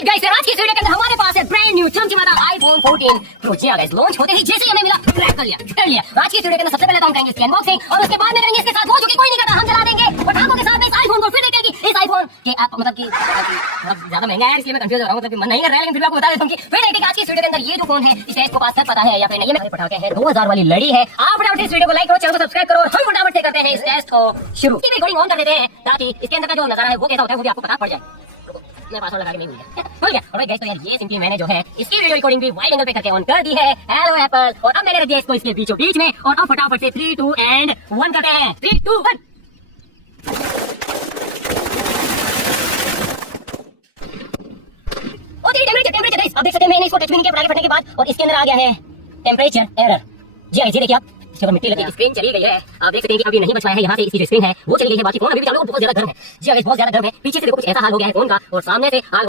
Right guys, आज की video के अंदर हमारे पास है ब्रांड न्यू चमचमाता आईफोन 14 प्रो। जी गाइस, लॉन्च होते ही जैसे ही हमें मिला क्रैक कर लिया, कर लिया। आज की वीडियो के अंदर सबसे पहले तो हम करेंगे इसकी अनबॉक्सिंग और उसके बाद में करेंगे इसके साथ वो जो कि कोई नहीं करता, हम चला देंगे पटाखों के साथ इस आईफोन को। फिर देखेंगे इस आईफोन के आप मतलब कि ज्यादा महंगा है इसलिए मैं कंफ्यूज हो रहा हूं, मतलब कि मन नहीं कर रहा है, लेकिन फिर आपको बता देता हूं कि फिर देखेंगे आज की वीडियो के अंदर ये जो फोन है इसे आपको पास पता है या फिर नहीं। ये मेरे पटाखे हैं 2000 वाली लड़ी है। आप फटाफट इस वीडियो को लाइक करो, चैनल को सब्सक्राइब करो और हम फटाफट से करते हैं इस टेस्ट को शुरू। इसकी रिकॉर्डिंग ऑन कर देते हैं ताकि इसके अंदर का जो नजारा है वो कैसा होता है वो भी आपको पता पड़ जाए। मैं पासवर्ड लगा के नहीं भूल गया। और गाइस, तो यार ये सिंपली मैंने जो है इसकी वीडियो रिकॉर्डिंग भी वाइड एंगल पे करके ऑन कर दी है। Hello Apple. और अब मैंने रख दिया इसको इसके बीचों बीच में और अब फटाफट से 3 2 एंड 1 करते हैं। 3 2 1। और ये टेंपरेचर गाइस, अब देख सकते हैं मैंने इसको टच भी नहीं किया पटाखे फटने के बाद और इसके अंदर आ गया है टेंपरेचर एरर। जी गाइस, ये देखिए आप, जब मिट्टी लगी स्क्रीन चली गई है। आप देख सकते हैं कि अभी नहीं बच पाया है, यहाँ से इसकी जो स्क्रीन है वो चली गई है, बाकी फोन अभी भी चालू है। बहुत ज्यादा गर्म है। जी गाइस, बहुत ज्यादा गर्म है। पीछे से देखो कुछ ऐसा हाल हो गया है फोन का और सामने से